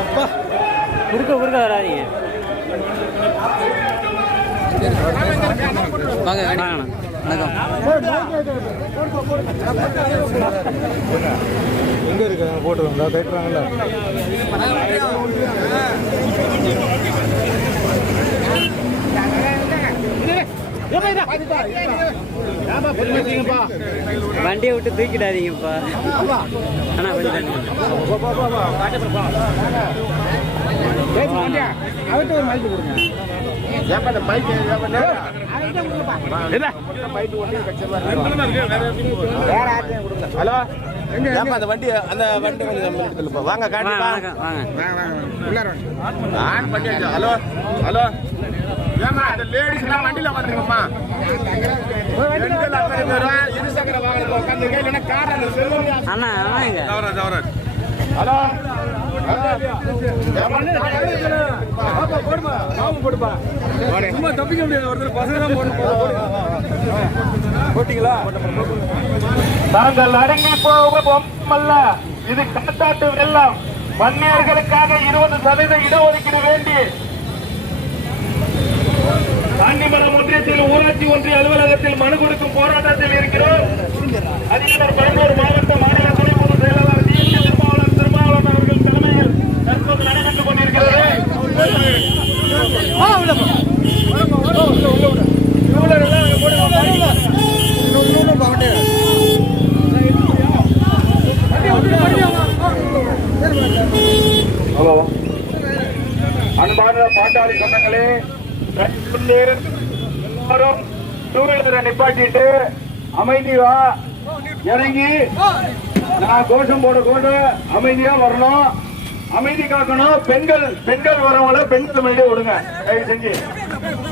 அப்பா குறுக்க குறுக்க வராதீங்க. வாங்க வணக்கம். எங்கே இருக்காங்க போட்டு வந்தா கேட்டுறாங்கல்ல. வண்டியை விட்டு தூக்கிடாதீங்கப்பா. அண்ணா கொஞ்சம் தண்ணி அவர்கிட்ட ஒரு மைக்கு கொடுங்க. ஹலோ அந்த வண்டி கொஞ்சம் வாங்க ஆன் பண்ணியாச்சு. ஹலோ ஹலோ ஏமா அந்த லேடிஸ் எல்லாம் வண்டியில வந்துருங்கம்மா. இருசக்கர வாகனத்தில் உட்காந்துருக்க இல்லைன்னா கார் அண்ணா ஹலோ தப்பிக்க முடியாது. ஒருத்தர் பசங்க போட்டீங்களா? நாங்கள் அடங்கி போவோம் அல்ல. இது காட்டாட்டு வெள்ளம். வன்னியர்களுக்காக 20% இடஒதுக்கீடு வேண்டி காந்திமரம் ஒன்றியத்தில் ஊராட்சி ஒன்றிய அலுவலகத்தில் மனு கொடுக்கும் போராட்டத்தில் இருக்கிறோம். அதிகாரி பெரம்பலூர் மாவட்ட மாநில துணை பொதுச் செயலாளர் திருமாவளவன் அவர்கள் தலைமையில் தற்போது நடைபெற்றுக் கொண்டிருக்கிறது. ஹலோ அன்பான பாட்டாளி சொந்தங்களே, எல்லாரும் டூ வீலரை நிப்பாட்டிட்டு அமைதியா இறங்கி நான் கோஷம் போட அமைதியா வரணும், அமைதி காக்கணும். பெண்கள் வரவங்கள பெண்கள் வண்டியை விடுங்க. தயவு செஞ்சு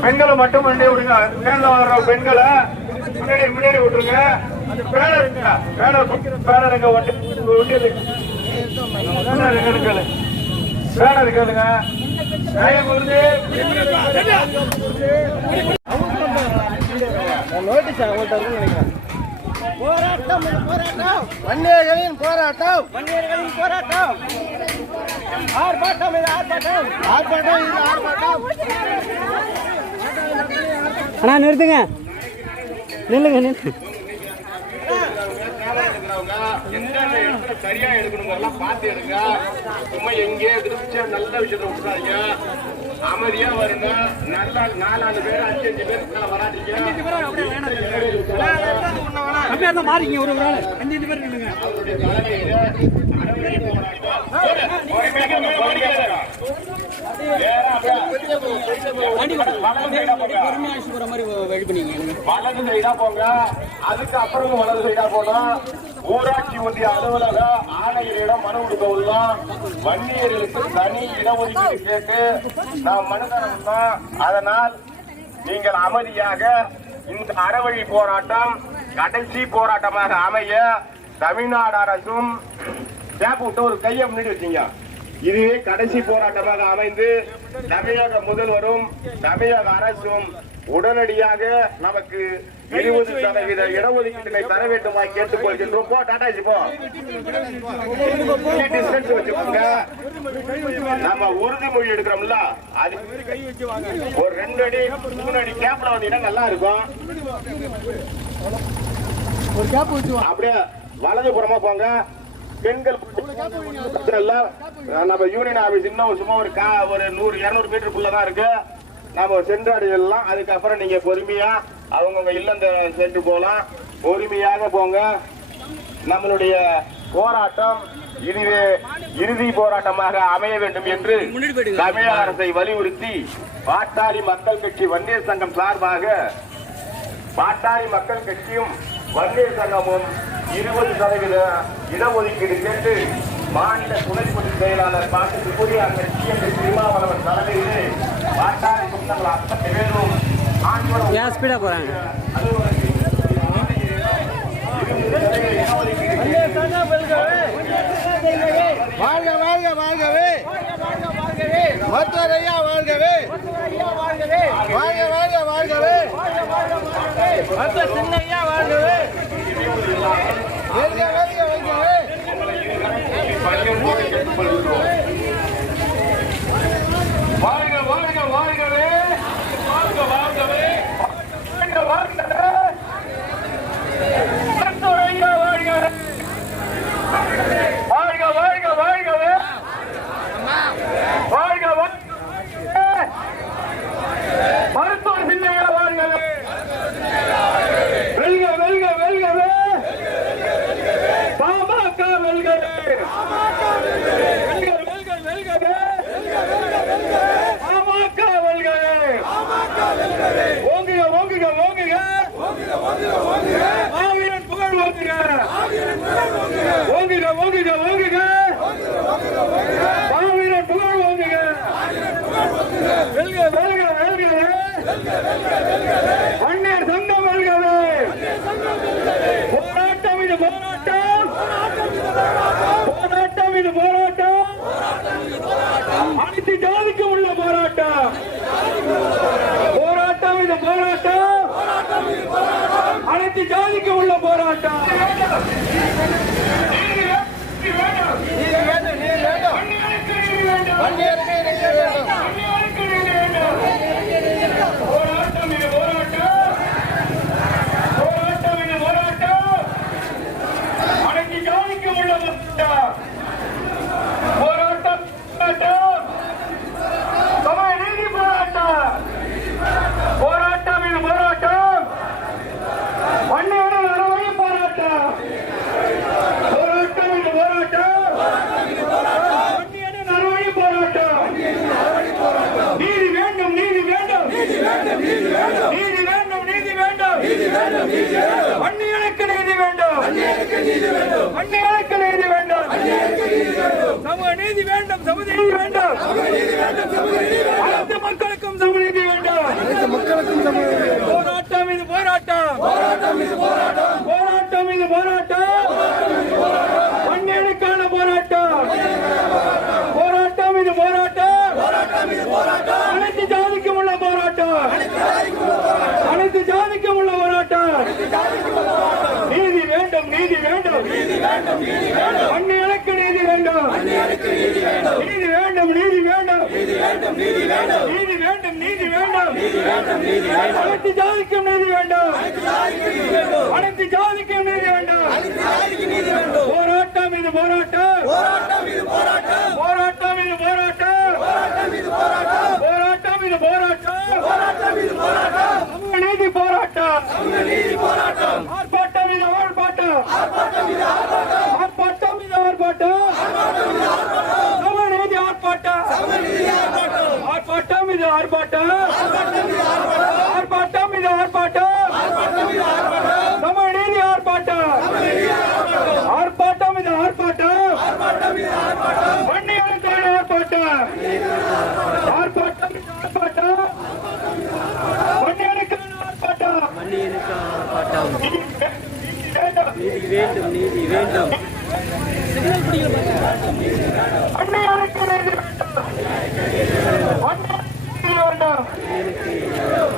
பெண்களை மட்டும் வண்டியை விடுங்க. மேல வர்ற பெண்களை முன்னாடி விட்டுருங்க. பேனருங்க பேனர் கேளுங்க. நோட்டீஸ் அவங்கள்ட்ட இருக்குன்னு நினைக்கிறேன். போராட்டம் வன்னியர்களின் போராட்டம், வன்னியர்களின் போராட்டம். ஆர்ப்பாட்டம் இது ஆர்ப்பாட்டம், ஆர்ப்பாட்டம் இது ஆர்ப்பாட்டம். அண்ணா நிறுத்துங்க, நில்லுங்க. சரியா எடுக்கணும், பார்த்து எடுங்க. சும்மா எங்கே நல்ல விஷயத்த விட்டுறாங்க. அமைதியா வருங்க. நல்லா 4 பேர் 5 பேர் வராதிங்க. மாறிங்க ஒரு 5 பேர் நில்லுங்க. வலது சைடா போங்க. அதுக்கு அப்புறம் வலது சைடா போனோம். ஊராட்சி ஒன்றிய அலுவலக ஆணையரிடம் மனு கொடுக்க உள்ளோம். வன்னியர்களுக்கு தனி இடஒதுக்கீடு கேட்டு நாம் மனு தரணும். அதனால் நீங்கள் அமைதியாக இந்த அறவழி போராட்டம் கடைசி போராட்டமாக அமைய தமிழ்நாடு அரசும் கேப் விட்டு ஒரு கையை முன்னாடி வச்சீங்க. இதுவே கடைசி போராட்டமாக அமைந்து தமிழக முதல்வரும் தமிழக அரசும் உடனடியாக நமக்கு 20% இடஒதுக்கீட்டினை தர வேண்டுமா கேட்டுக்கொள்கின்றோம். போ டாடாஜி போ. டிஸ்டன்ஸ் வச்சுக்கோங்க. நம்ம உறுதிமொழி எடுக்கிறோம்ல, அது ஒரு 2 அடி 3 அடி கேப்ல வந்தீங்கன்னா நல்லா இருக்கும். அப்படியே வலதுபுறமா போங்க. பெண்கள் நம்ம யூனியன் ஆபீஸ் இன்னும் சும்மா ஒரு 100-200 மீட்டருக்குள்ளதான் இருக்கு. நம்ம சென்றடையலாம். அதுக்கப்புறம் நீங்க பொறுமையா அவங்கவுங்க இல்லந்த சென்று போலாம். பொறுமையாக போங்க. நம்மளுடைய போராட்டம் இதுவே இறுதி போராட்டமாக அமைய வேண்டும் என்று தமிழக அரசை வலியுறுத்தி பாட்டாளி மக்கள் கட்சி வன்னியர் சங்கம் சார்பாக பாட்டாளி மக்கள் கட்சியும் வன்னியர் சங்கமும் 20% இடஒதுக்கீடு கேட்டு மாநில துணை பொதுச் செயலாளர் பாட்டுக்குரிய அந்த திருமாவளவன் தலைமையிலே பாட்டாளி சொந்தங்கள் அத்தனை பேரும் ஸ்பீடா போறாங்க. வாழ்க வாழ்க வாழ்கவே, மருத்துவர் ஐயா வாழ்கவே, வாழ்க வாழ்க வாழ்கவே, மருத்துவர் சின்னையா வாழ்கவே. போராட்டம் இது போராட்டம், போராட்டம் இது போராட்டம், அனைத்து ஜாதிக்கு உள்ள போராட்டம், போராட்டம் இது போராட்டம், அனைத்து ஜாதிக்கு உள்ள போராட்டம். போராட்டம் இது போராட்டம், போராட்டம் இது போராட்டம், அனைத்து ஜாதிக்கு உள்ள போராட்டம், போராட்டம் போராட்டம், சமய நீதி போராட்டம், போராட்டம் இது போராட்டம், வன்னியர் அறவழி போராட்டம், போராட்டம் இது போராட்டம், வன்னியர் அறவழி போராட்டம். நீதி வேண்டும், நீதி வேண்டும், நீதி வேண்டும், நீதி வேண்டும், நீதி வேண்டும், நீதி வேண்டும், நீதி வேண்டும், நீதி வேண்டும், வன்னியருக்கு நீதி வேண்டும், வன்னியருக்கு நீதி வேண்டும், வன்னியருக்கு நீதி வேண்டும், வன்னியருக்கு நீதி வேண்டும், சமூக நீதி வேண்டும், சமூக நீதி வேண்டும், சமூக நீதி வேண்டும், சமூக நீதி வேண்டும், அனைத்து மக்களுக்கும் சமூக நீதி வேண்டும், அனைத்து மக்களுக்கும் சமூக நீதி வேண்டும். போராட்டம் இது போராட்டம், போராட்டம் இது போராட்டம், போராட்டம் இது போராட்டம், வன்னியருக்கான போராட்டம், போராட்டம் இது போராட்டம், போராட்டம் இது போராட்டம், அனைத்து ஜாதிக்கும் உள்ள போராட்டம், அனைத்து ஜாதிக்கும் உள்ள போராட்டம். நீதி வேண்டும், நீதி வேண்டும், நீதி வேண்டும், நீதி வேண்டும், வன்னியருக்கு நீதி வேண்டும், வன்னியருக்கு நீதி வேண்டும், நீதி வேண்டும், நீதி வேண்டும், நீதி வேண்டும், நீதி வேண்டும், நீதி வேண்டும், நீதி வேண்டும், நீதி வேண்டும், நீதி வேண்டும், அனைத்து ஜாதிக்கும் நீதி வேண்டும், அனைத்து ஜாதிக்கும் நீதி வேண்டும், அனைத்து ஜாதிக்கும் நீதி வேண்டும், அனைத்து ஜாதிக்கும் நீதி வேண்டும். போராட்டம் இது போராட்டம், போராட்டம் இது போராட்டம், போராட்டம் இது போராட்டம், போராட்டம் இது போராட்டம், போராட்டம் இது போராட்டம், போராட்டம் இது போராட்டம், சமூக நீதி போராட்டம், சமூக நீதி போராட்டம், ஆர்ப்பாட்டம் இது ஆர்ப்பாட்டம், ஆர்ப்பாட்டம் இது ஆர்ப்பாட்டம், ஆர்ப்பாட்டம் இது ஆர்ப்பாட்டம், ஆர்ப்பாட்டம் இது ஆர்ப்பாட்டம், சமூக நீதி ஆர்ப்பாட்டம், சமூக நீதி ஆர்ப்பாட்டம், ஆர்ப்பாட்டம் இது ஆர்ப்பாட்டம், ஆர்ப்பாட்டம் இது ஆர்ப்பாட்டம், ஆர்ப்பாட்டம் இது ஆர்ப்பாட்டம், ஆர்ப்பாட்டம் இது ஆர்ப்பாட்டம், சமூக நீதி ஆர்ப்பாட்டம், சமூக நீதி ஆர்ப்பாட்டம், ஆர்ப்பாட்டம் இது ஆர்ப்பாட்டம், ஆர்ப்பாட்டம் இது ஆர்ப்பாட்டம், வன்னியருக்கான ஆர்ப்பாட்டம், ஆர்ப்பாட்டம் இது ஆர்ப்பாட்டம், வன்னியருக்கான ஆர்ப்பாட்டம், நீதி வேண்டும், நீதி வேண்டும், வன்னியருக்கு நீதி வேண்டும்,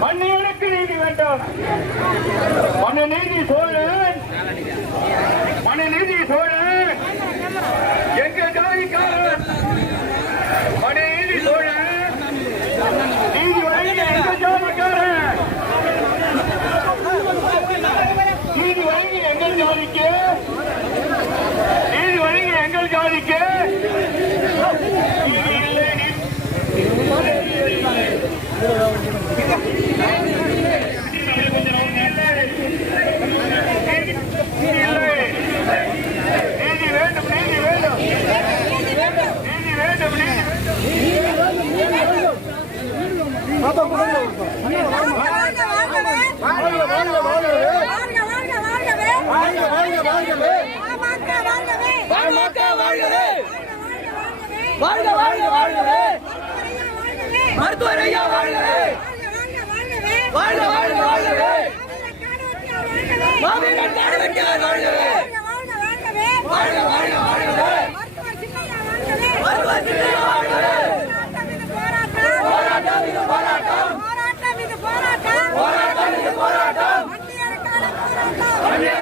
வன்னியருக்கு நீதி வேண்டும், மனுநீதி சோழன், மனுநீதி சோழன், எங்க ஜாதிக்காரன், மனுநீதி சோழன், நீதி வழங்கிய எங்க ஜாதிக்காரன், நீதி வழங்கிய எங்கள் ஜாதிக்கு, நீதி வழங்கிய எங்கள் ஜாதிக்கு நீதி இல்லை, நீதி வேண்டும், நீதி வேண்டும், நீதி வேண்டும், நீதி வேண்டும். மருத்துவர் ஐயா வாழ்கவே, வாழ்க வாழ்க வாழ்கவே, மாவீரன் காடுவெட்டியார் வாழ்கவே, வாழ்க வாழ்க வாழ்கவே, மருத்துவர் சின்னையா